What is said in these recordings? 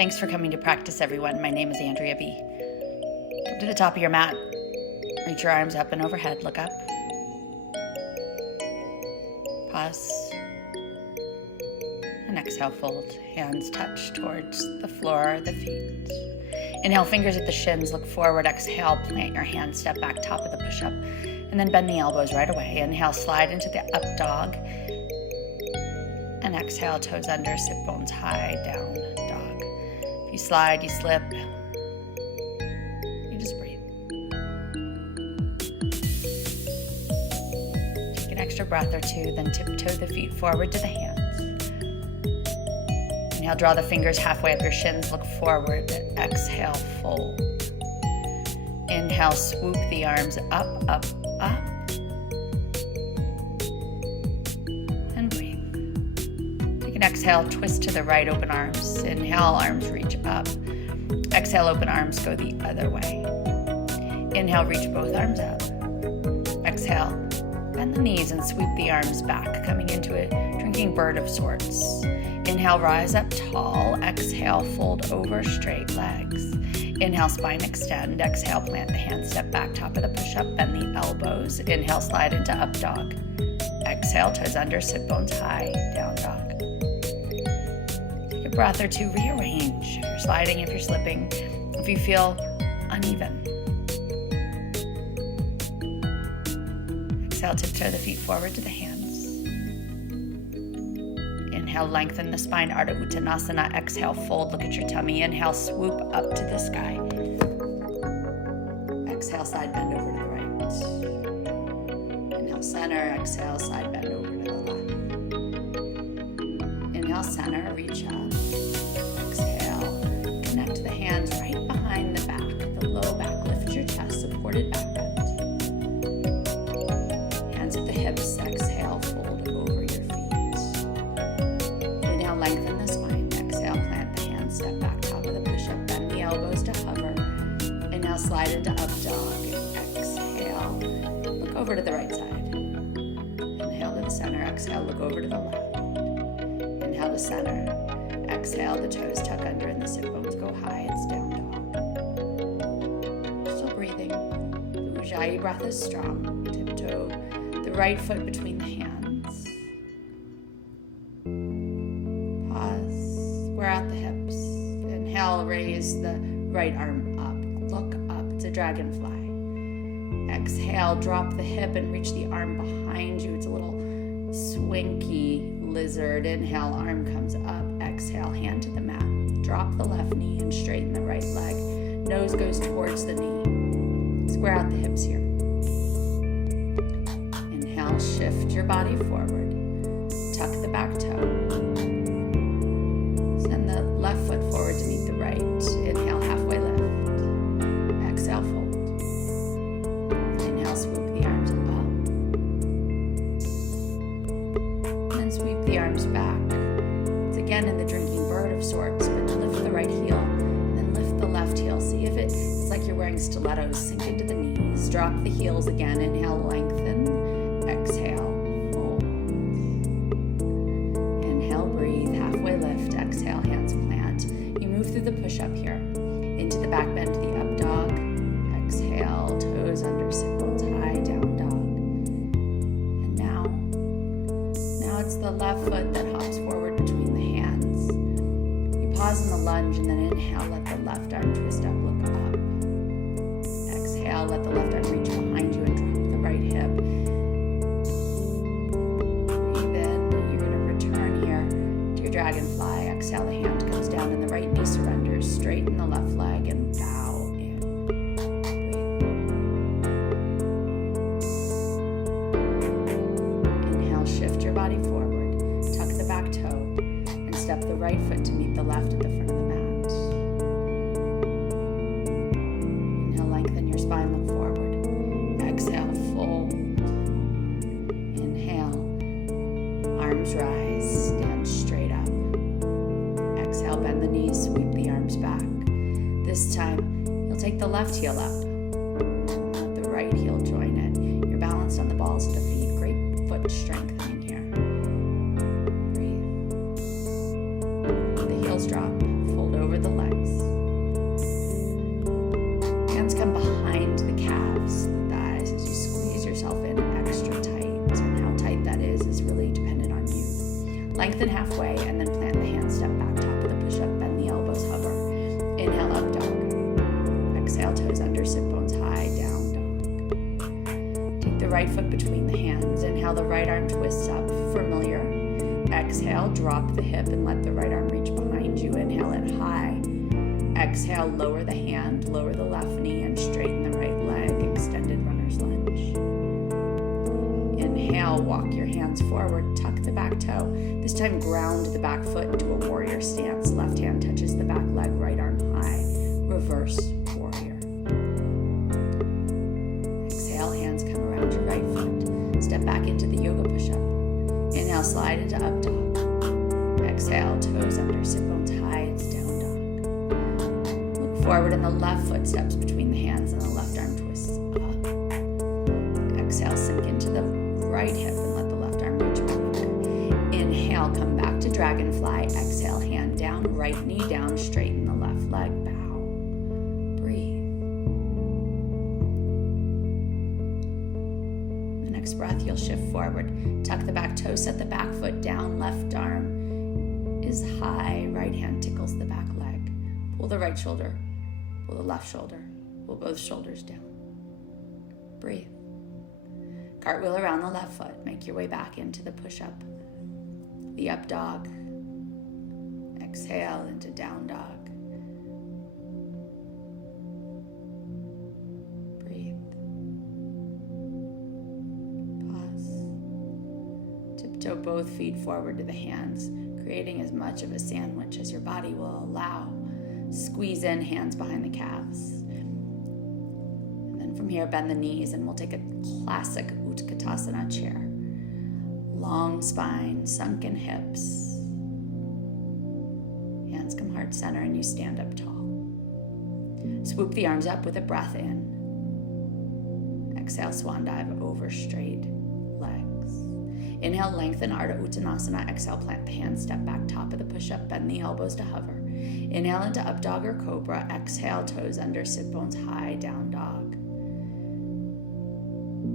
Thanks for coming to practice, everyone. My name is Andrea B. Come to the top of your mat. Reach your arms up and overhead. Look up. Pause. And exhale, fold. Hands touch towards the floor or the feet. Inhale, fingers at the shins. Look forward. Exhale, plant your hands. Step back, top of the push-up. And then bend the elbows right away. Inhale, slide into the up dog. And exhale, toes under, sit bones high, down dog. If you slide, you slip. You just breathe. Take an extra breath or two, then tiptoe the feet forward to the hands. Inhale, draw the fingers halfway up your shins, look forward. Exhale, fold. Inhale, swoop the arms up, up, up. Exhale, twist to the right, open arms. Inhale, arms reach up. Exhale, open arms, go the other way. Inhale, reach both arms up. Exhale, bend the knees and sweep the arms back, coming into a drinking bird of sorts. Inhale, rise up tall. Exhale, fold over straight legs. Inhale, spine extend. Exhale, plant the hands, step back, top of the push-up, bend the elbows. Inhale, slide into up dog. Exhale, toes under, sit bones high, down dog. Breath or two, rearrange. If you're sliding, if you're slipping, if you feel uneven. Exhale, tiptoe the feet forward to the hands. Inhale, lengthen the spine, Ardha Uttanasana. Exhale, fold, look at your tummy. Inhale, swoop up to the sky. Exhale, side bend over to the right. Inhale, center. Exhale, side bend over to the left. Inhale, center, reach up. Exhale, connect the hands right behind the back, the low back. Lift your chest, supported back bend. Hands at the hips. Exhale, fold over your feet. Inhale, lengthen the spine. Exhale, plant the hands, step back, top of the push-up. Bend the elbows to hover. Inhale, slide into up dog. Exhale, look over to the right side. Inhale to the center. Exhale, look over to the left. Inhale to center. Exhale, the toes tuck under and the sit bones go high. It's down dog. Still breathing. The Ujjayi breath is strong. Tiptoe the right foot between the hands. Pause. Square out the hips. Inhale, raise the right arm up. Look up. It's a dragonfly. Exhale, drop the hip and reach the arm behind you. It's a little swinky lizard. Inhale, arm comes up. Exhale, hand to the mat. Drop the left knee and straighten the right leg. Nose goes towards the knee. Square out the hips here. Inhale, shift your body forward. Tuck the back toe. Send the left foot forward to meet the right. Inhale, halfway lift. Exhale, fold. Inhale, swoop the arms up. Sweep the arms back. It's again in the drinking bird of sorts, but lift the right heel and then lift the left heel. See if it's like you're wearing stilettos. Sink into the knees. Drop the heels again. Inhale, lengthen. Exhale, fold. Inhale, breathe. Halfway lift. Exhale, hands plant. You move through the push-up here. Into the back bend to the up dog. Exhale, toes under, sit bones high, down dog. It's the left foot that hops forward between the hands. You pause in the lunge and then inhale, let the left arm twist up, look up. Exhale, let the left arm reach behind you and drop the right hip. Breathe in. You're going to return here to your dragonfly. Exhale, the hand comes down and the right knee surrenders. Straighten the left leg and bow in. Breathe. Inhale, shift your body forward. Tuck the back toe and step the right foot to meet the left at the front of the mat. Inhale, lengthen your spine, look forward. Exhale, fold. Inhale, arms rise, stand straight up. Exhale, bend the knees, sweep the arms back. This time, you'll take the left heel up. Let the right heel join it. You're balanced on the balls of the feet. Great foot strengthening here. Drop, fold over the Lengthen halfway and then plant the hands, step back, top of the push-up, bend the elbows, hover. Inhale, up dog. Exhale, toes under, sit bones high, down dog. Take the right foot between the hands. Inhale, the right arm twists up, familiar. Exhale, drop the hip and let the right arm reach behind you. Inhale it high. Exhale, lower the hand, lower the left knee, and straighten the right leg, extended runner's lunge. Inhale, walk your hands forward, tuck the back toe. This time ground the back foot into a warrior stance. Left hand touches the back leg, right arm high. Reverse warrior. Exhale, hands come around your right foot. Step back into the yoga push-up. Inhale, slide into up dog. Exhale, toes under, sit bones high, it's down dog. Look forward and the left foot steps between the hands and the left arm twists up. Exhale, sink into the right hip and let the left arm reach back. Inhale, come back to dragonfly. Exhale, hand down, right knee down, straighten the left leg, bow. Breathe. The next breath, you'll shift forward. Tuck the back toe, set the back foot down, left arm is high, right hand tickles the back leg. Pull the right shoulder, pull the left shoulder, pull both shoulders down. Breathe. Cartwheel around the left foot, make your way back into the push-up. The up dog. Exhale into down dog. Breathe. Tiptoe both feet forward to the hands, creating as much of a sandwich as your body will allow. Squeeze in, hands behind the calves. And then from here, bend the knees, and we'll take a classic Utkatasana chair. Long spine, sunken hips. Hands come heart center, and you stand up tall. Swoop the arms up with a breath in. Exhale, swan dive over straight legs. Inhale, lengthen Ardha Uttanasana. Exhale, plant the hands, step back, top of the push-up, bend the elbows to hover. Inhale into up dog or cobra. Exhale, toes under, sit bones high, down dog.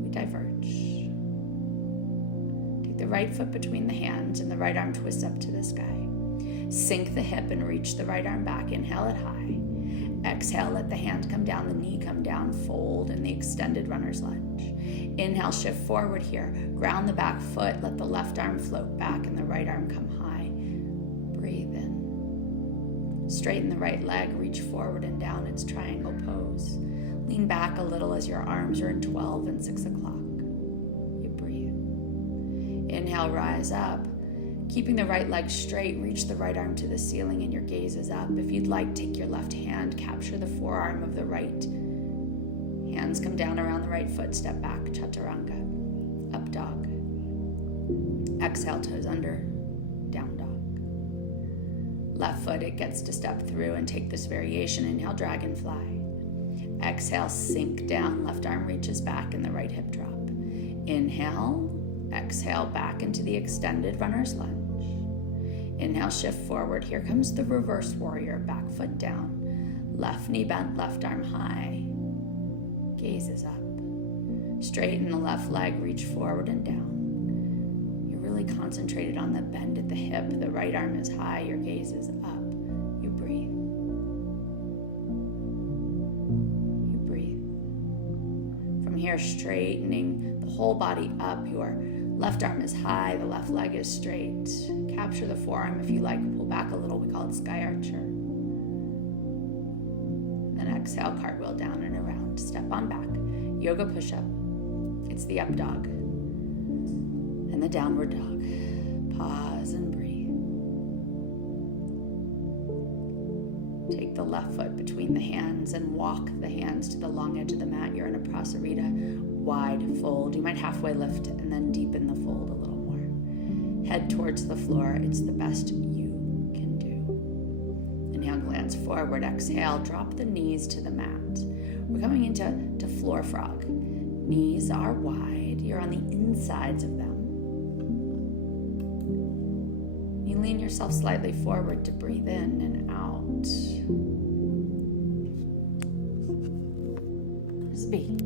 We diverge. Take the right foot between the hands and the right arm twists up to the sky. Sink the hip and reach the right arm back. Inhale it high. Exhale, let the hand come down, the knee come down, fold in the extended runner's lunge. Inhale, shift forward here. Ground the back foot, let the left arm float back and the right arm come high. Breathe in. Straighten the right leg, reach forward and down, it's triangle pose. Lean back a little as your arms are in 12 and 6 o'clock. You breathe. Inhale, rise up. Keeping the right leg straight, reach the right arm to the ceiling and your gaze is up. If you'd like, take your left hand, capture the forearm of the right. Hands come down around the right foot, step back, chaturanga. Up dog. Exhale, toes under, down dog. Left foot, it gets to step through and take this variation. Inhale, dragonfly. Exhale, sink down, left arm reaches back and the right hip drop. Inhale. Exhale, back into the extended runner's lunge. Inhale, shift forward. Here comes the reverse warrior, back foot down. Left knee bent, left arm high. Gaze is up. Straighten the left leg, reach forward and down. You're really concentrated on the bend at the hip. The right arm is high, your gaze is up. You breathe. You breathe. From here, straightening the whole body up. Your left arm is high, the left leg is straight. Capture the forearm if you like, pull back a little, we call it sky archer. Then exhale, cartwheel down and around, step on back. Yoga push-up, it's the up dog and the downward dog. Pause and breathe. Take the left foot between the hands and walk the hands to the long edge of the mat. You're in a prasarita. Wide fold. You might halfway lift and then deepen the fold a little more. Head towards the floor. It's the best you can do. Inhale, glance forward. Exhale, drop the knees to the mat. We're coming into floor frog. Knees are wide. You're on the insides of them. You lean yourself slightly forward to breathe in and out. Frisbee.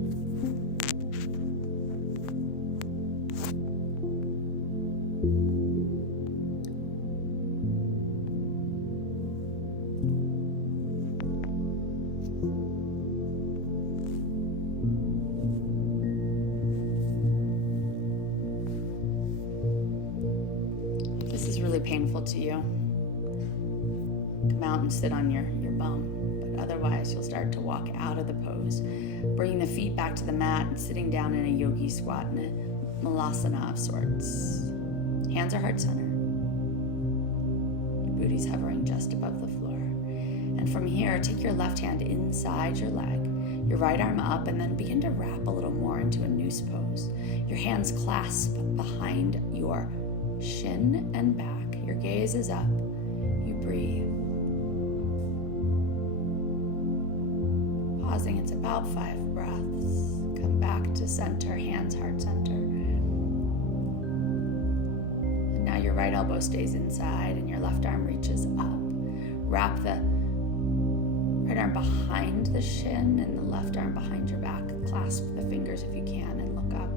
this is really painful to you, come out and sit on your bum. But otherwise, you'll start to walk out of the pose, bringing the feet back to the mat and sitting down in a yogi squat in a malasana of sorts. Hands are heart center. Your booty's hovering just above the floor. And from here, take your left hand inside your leg, your right arm up, and then begin to wrap a little more into a noose pose. Your hands clasp behind your shin and back. Your gaze is up. You breathe. Pausing, it's about 5 breaths. Come back to center, hands, heart center. And now your right elbow stays inside and your left arm reaches up. Wrap the right arm behind the shin and the left arm behind your back. Clasp the fingers if you can and look up.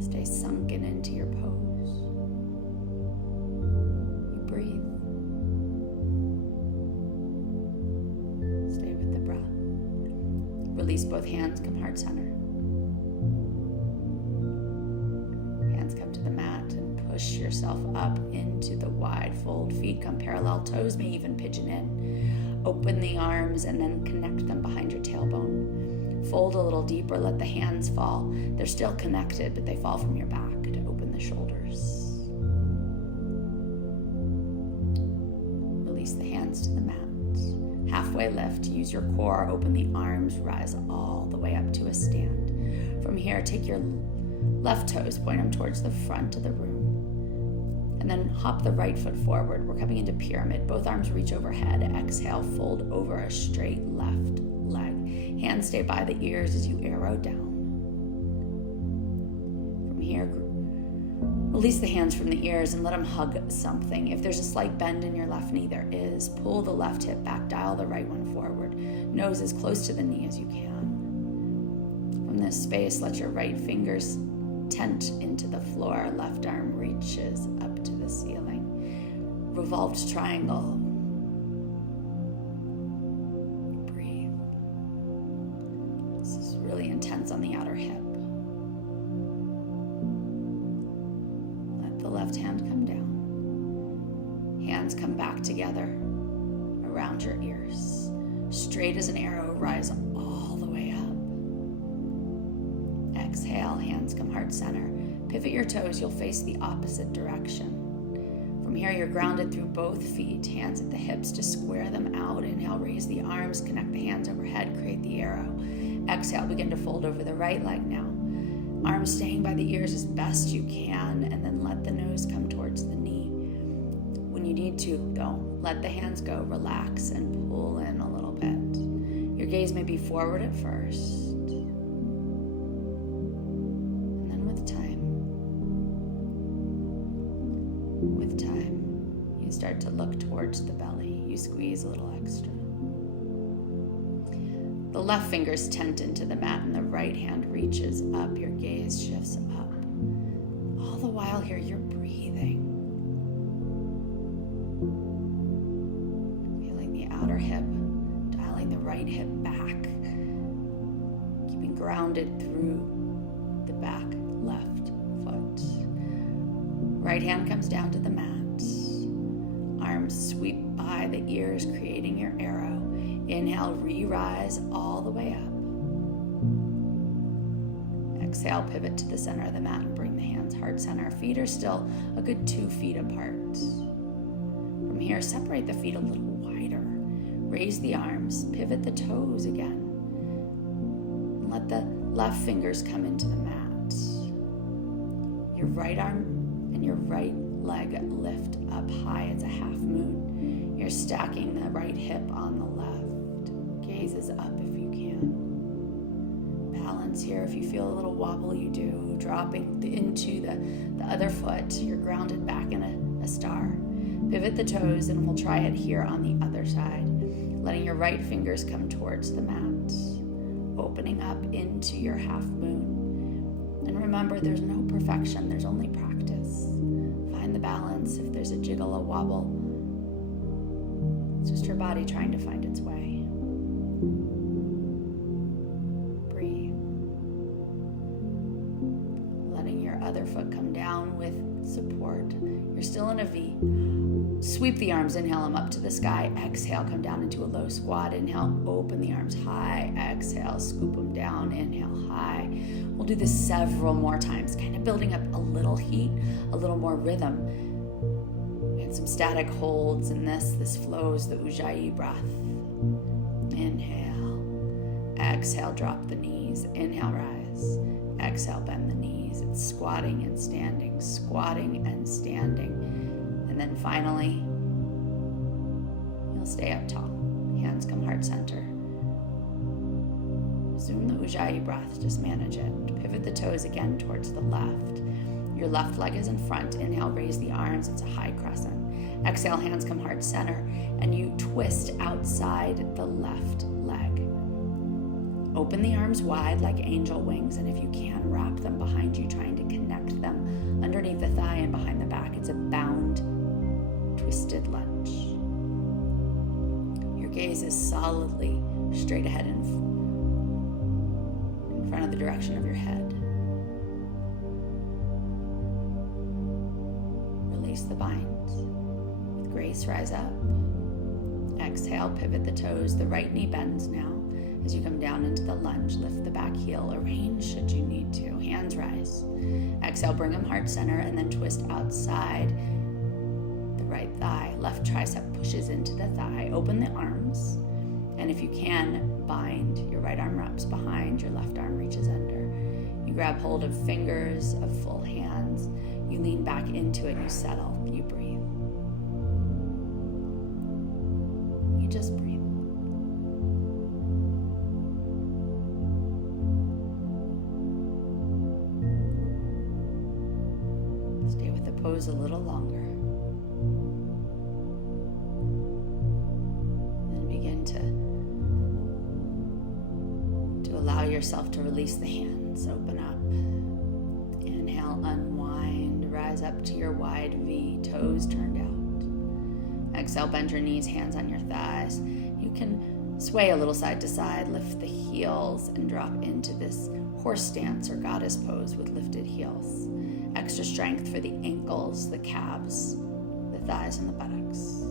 Stay sunken into your pose. You breathe. Stay with the breath. Release both hands, come heart center. Hands come to the mat and push yourself up into the wide fold. Feet come parallel, toes may even pigeon in. Open the arms and then connect them behind your tailbone. Fold a little deeper, let the hands fall. They're still connected, but they fall from your back to open the shoulders. Release the hands to the mat. Halfway lift, use your core, open the arms, rise all the way up to a stand. From here, take your left toes, point them towards the front of the room. And then hop the right foot forward. We're coming into pyramid. Both arms reach overhead. Exhale, fold over a straight left leg. Hands stay by the ears as you arrow down. From here, release the hands from the ears and let them hug something. If there's a slight bend in your left knee, there is. Pull the left hip back, dial the right one forward. Nose as close to the knee as you can. From this space, let your right fingers tent into the floor. Left arm reaches up to the ceiling. Revolved triangle. Breathe. This is really intense on the outer hip. Let the left hand come down. Hands come back together around your ears. Straight as an arrow, rise all the way up. Exhale, hands come heart center. Pivot your toes, you'll face the opposite direction. From here, you're grounded through both feet, hands at the hips to square them out. Inhale, raise the arms, connect the hands overhead, create the arrow. Exhale, begin to fold over the right leg now. Arms staying by the ears as best you can, and then let the nose come towards the knee. When you need to, though, let the hands go, relax, and pull in a little bit. Your gaze may be forward at first. With time, you start to look towards the belly. You squeeze a little extra. The left fingers tent into the mat and the right hand reaches up. Your gaze shifts up. All the while here, you're breathing. Feeling the outer hip, dialing the right hip back. Keeping grounded through the back left foot. Right hand comes down to the mat. Arms sweep by the ears, creating your arrow. Inhale, re-rise all the way up. Exhale, pivot to the center of the mat and bring the hands heart center. Feet are still a good 2 feet apart. From here, separate the feet a little wider. Raise the arms, pivot the toes again. And let the left fingers come into the mat. Your right arm and your right leg lift up high. It's a half moon. You're stacking the right hip on the left. Gaze is up if you can. Balance here. If you feel a little wobble, you do. Dropping into the other foot. You're grounded back in a star. Pivot the toes and we'll try it here on the other side. Letting your right fingers come towards the mat. Opening up into your half moon. And remember, there's no perfection, there's only practice. Find the balance. If there's a jiggle, a wobble, it's just your body trying to find its way. Breathe. Letting your other foot come down with support. You're still in a V. Sweep the arms, inhale them up to the sky. Exhale, come down into a low squat. Inhale, open the arms high. Exhale, scoop them down. Inhale, high. We'll do this several more times, kind of building up a little heat, a little more rhythm. We had some static holds in this. This flows the Ujjayi breath. Inhale. Exhale, drop the knees. Inhale, rise. Exhale, bend the knees. It's squatting and standing, squatting and standing. And then finally, you'll stay up tall. Hands come heart center. Resume the Ujjayi breath, just manage it. Pivot the toes again towards the left. Your left leg is in front. Inhale, raise the arms. It's a high crescent. Exhale, hands come heart center, and you twist outside the left leg. Open the arms wide like angel wings, and if you can, wrap them behind you, trying to connect them underneath the thigh and behind the back. It's a bound, twisted lunge. Your gaze is solidly straight ahead in front of the direction of your head. Release the bind. With grace, rise up. Exhale, pivot the toes. The right knee bends now. As you come down into the lunge, lift the back heel. Arrange should you need to. Hands rise. Exhale, bring them heart center, and then twist outside the right thigh. Left tricep pushes into the thigh. Open the arms, and if you can, bind. Your right arm wraps behind, your left arm reaches under. You grab hold of fingers, of full hands. You lean back into it, you settle, you breathe. You just breathe. Stay with the pose a little longer. Then begin to allow yourself to release the hands. Open up. Inhale, unwind. Rise up to your wide V, toes turned out. Exhale, bend your knees, hands on your thighs. You can sway a little side to side, lift the heels, and drop into this horse stance or goddess pose with lifted heels. Extra strength for the ankles, the calves, the thighs, and the buttocks.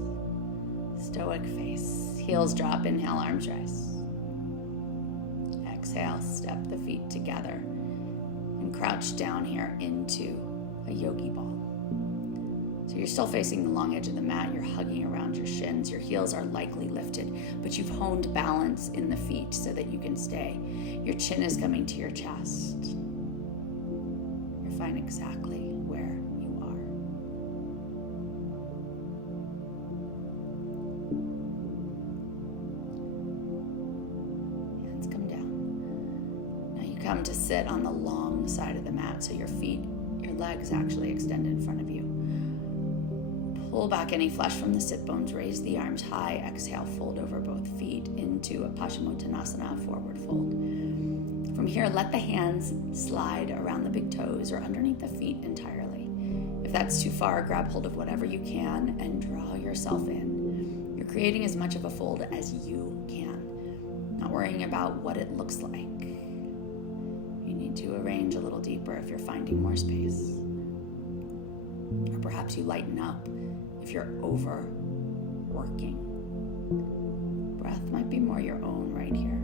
Stoic face. Heels drop, inhale, arms rise. Exhale, step the feet together and crouch down here into a yogi ball. So you're still facing the long edge of the mat. You're hugging around your shins. Your heels are likely lifted, but you've honed balance in the feet so that you can stay. Your chin is coming to your chest. You're fine exactly where you are. Hands come down. Now you come to sit on the long side of the mat, so your feet, your legs actually extend in front of you. Pull back any flesh from the sit bones. Raise the arms high. Exhale, fold over both feet into a Paschimottanasana, forward fold. From here, let the hands slide around the big toes or underneath the feet entirely. If that's too far, grab hold of whatever you can and draw yourself in. You're creating as much of a fold as you can, not worrying about what it looks like. You need to arrange a little deeper if you're finding more space. Or perhaps you lighten up if you're overworking. Breath might be more your own right here.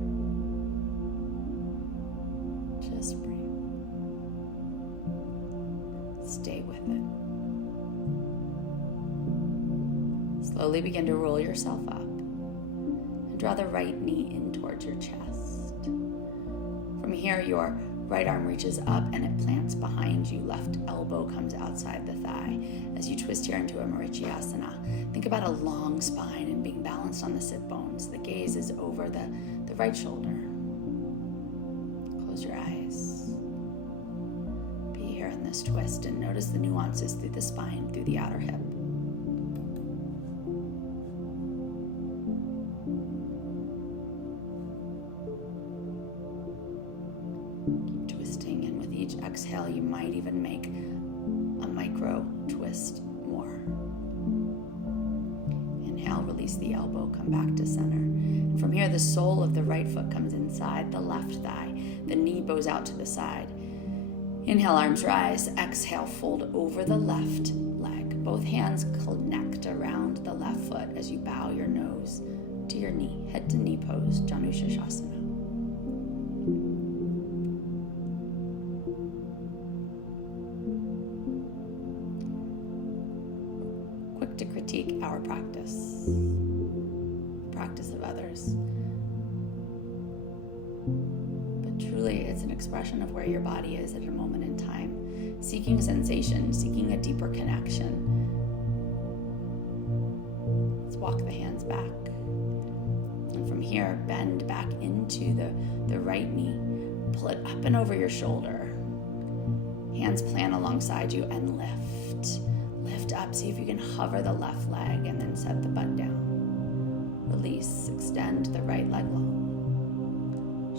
Just breathe. Stay with it. Slowly begin to roll yourself up and draw the right knee in towards your chest. From here, your right arm reaches up and it plants behind you. Left elbow comes outside the thigh. As you twist here into a Marichyasana, think about a long spine and being balanced on the sit bones. The gaze is over the right shoulder. Close your eyes. Be here in this twist and notice the nuances through the spine, through the outer hip. Keep twisting, and with each exhale, you might even make a micro twist more. Inhale, release the elbow, come back to center. And from here, the sole of the right foot comes inside the left thigh. The knee bows out to the side. Inhale, arms rise. Exhale, fold over the left leg. Both hands connect around the left foot as you bow your nose to your knee. Head to knee pose, Janushirshasana. Quick to critique our practice of others. But truly, it's an expression of where your body is at a moment in time, seeking sensation, seeking a deeper connection. Let's walk the hands back. And from here, bend back into the right knee. Pull it up and over your shoulder. Hands plant alongside you and lift. Lift up, see if you can hover the left leg and then set the butt down. Release, extend the right leg long.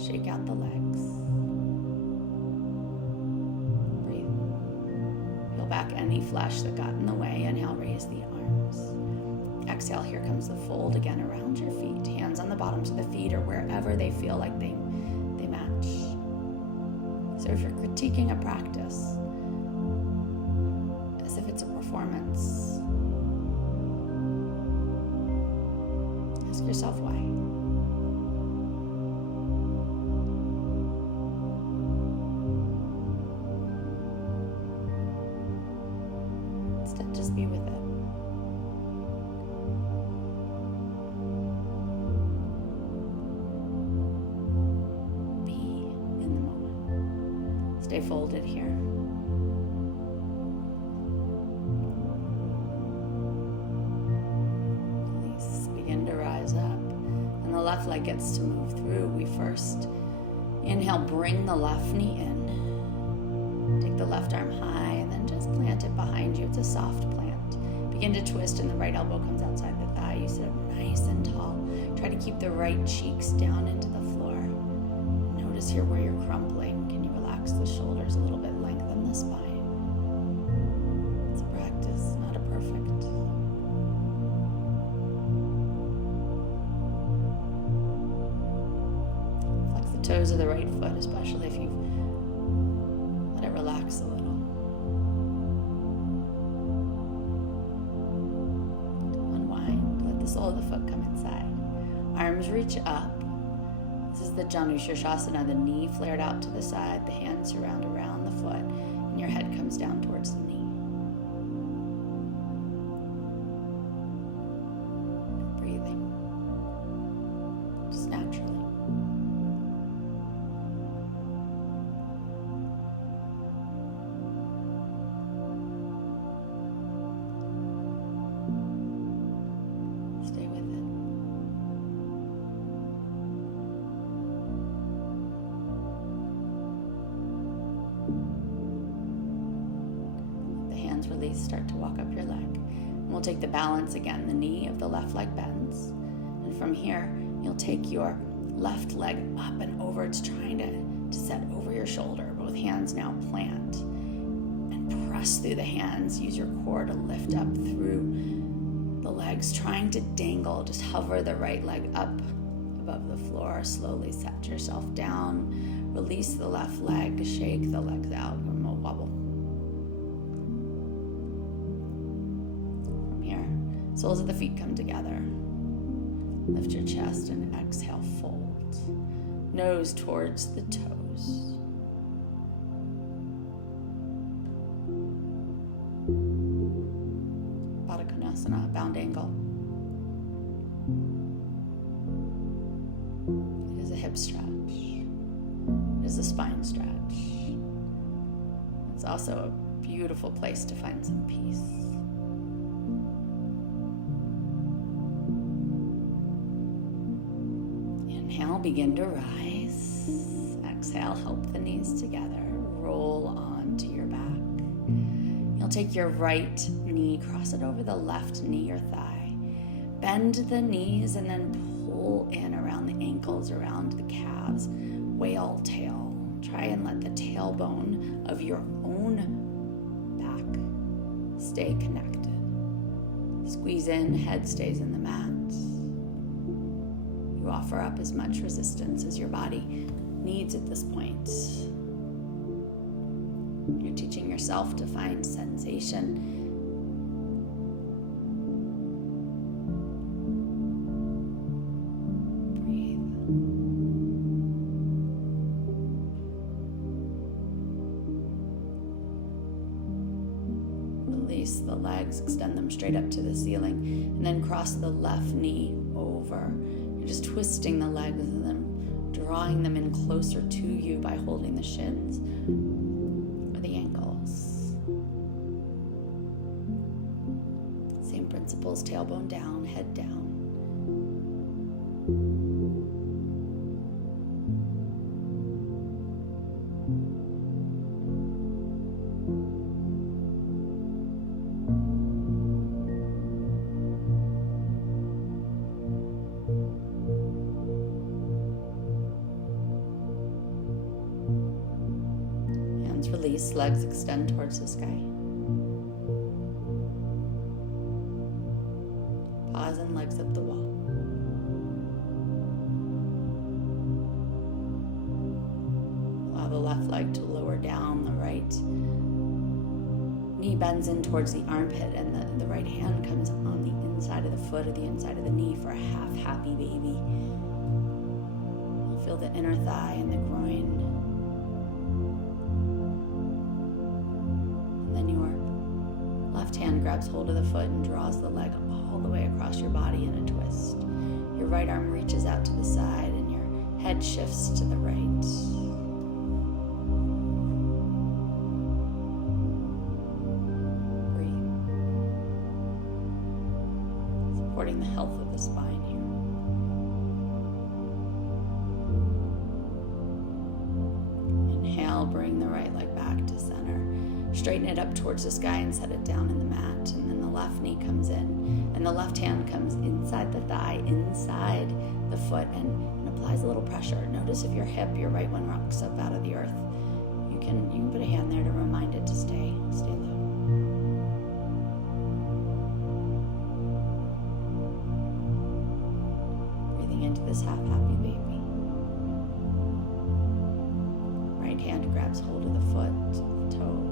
Shake out the legs. Breathe. Peel back any flesh that got in the way. Inhale, raise the arms. Exhale, here comes the fold again around your feet. Hands on the bottoms of the feet or wherever they feel like they match. So if you're critiquing a practice, as if it's a performance, ask yourself why. Instead, just be with it. Be in the moment. Stay folded here. Left leg gets to move through. We first inhale, bring the left knee in. Take the left arm high and then just plant it behind you. It's a soft plant. Begin to twist and the right elbow comes outside the thigh. You sit up nice and tall. Try to keep the right cheeks down into the floor. Notice here where you're crumpling. Can you relax the shoulders a little bit, lengthen the spine? It's a practice, not a perfect. Toes of the right foot, especially if you let it relax a little. Unwind, let the sole of the foot come inside. Arms reach up. This is the Janushirshasana, the knee flared out to the side, the hands surround around the foot, and your head comes down towards the knee. Breathing, just naturally. Release, start to walk up your leg. And we'll take the balance again. The knee of the left leg bends. And from here, you'll take your left leg up and over. It's trying to set over your shoulder. Both hands now plant. And press through the hands. Use your core to lift up through the legs, trying to dangle. Just hover the right leg up above the floor. Slowly set yourself down. Release the left leg. Shake the legs out. And we'll wobble. Soles of the feet come together. Lift your chest and exhale, fold. Nose towards the toes. Baddha Konasana, bound angle. It is a hip stretch. It is a spine stretch. It's also a beautiful place to find some peace. Inhale, begin to rise. Exhale, help the knees together. Roll onto your back. You'll take your right knee, cross it over the left knee or thigh. Bend the knees and then pull in around the ankles, around the calves. Whale tail. Try and let the tailbone of your own back stay connected. Squeeze in, head stays in the mat. You offer up as much resistance as your body needs at this point. You're teaching yourself to find sensation. Release the legs, extend them straight up to the ceiling, and then cross the left knee over. You're just twisting the legs and then drawing them in closer to you by holding the shins or the ankles. Same principles, tailbone down, head down. Release, legs extend towards the sky. Pause and legs up the wall. Allow the left leg to lower down, the right knee bends in towards the armpit, and the right hand comes on the inside of the foot or the inside of the knee for a half happy baby. You'll feel the inner thigh and the groin. Left hand grabs hold of the foot and draws the leg all the way across your body in a twist. Your right arm reaches out to the side and your head shifts to the right. Breathe. Supporting the health of the spine here. Inhale, bring the right leg back to center. Straighten it up towards the sky and set it down in the mat. And then the left knee comes in. And the left hand comes inside the thigh, inside the foot, and applies a little pressure. Notice if your hip, your right one, rocks up out of the earth. You can put a hand there to remind it to stay low. Breathing into this half happy baby. Right hand grabs hold of the foot, the toe,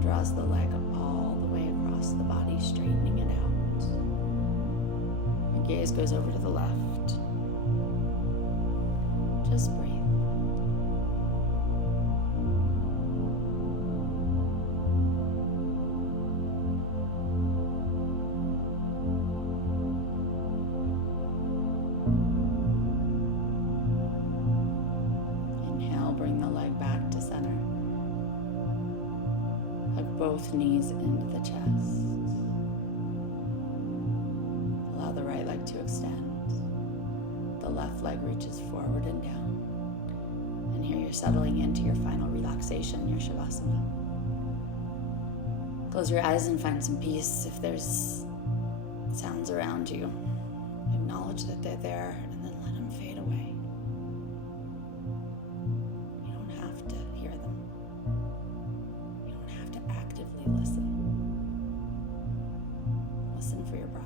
draws the leg all the way across the body, straightening it out. Your gaze goes over to the left. Just breathe. Inhale, bring the leg back to center. Both knees into the chest. Allow the right leg to extend. The left leg reaches forward and down. And here you're settling into your final relaxation, your Shavasana. Close your eyes and find some peace. If there's sounds around you, acknowledge that they're there and then let them fade away. You don't have to hear them. Actively listen. Listen for your breath.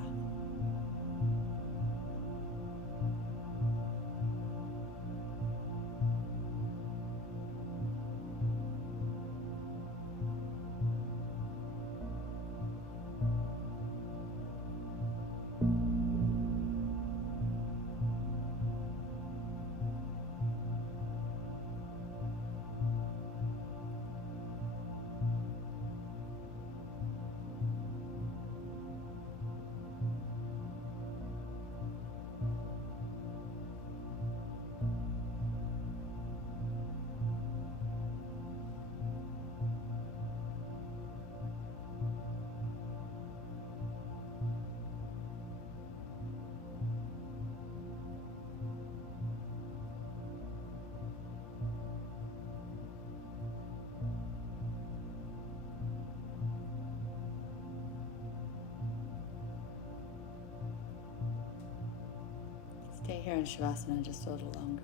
Stay here in Shavasana just a little longer.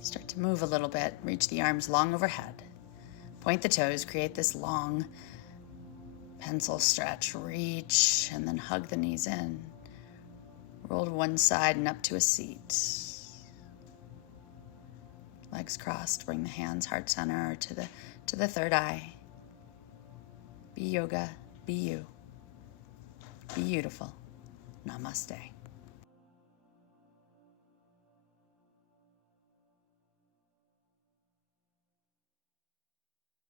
Start to move a little bit. Reach the arms long overhead. Point the toes. Create this long pencil stretch. Reach and then hug the knees in. Roll to one side and up to a seat. Legs crossed. Bring the hands heart center to the third eye. Be yoga. Be you. Be beautiful. Namaste.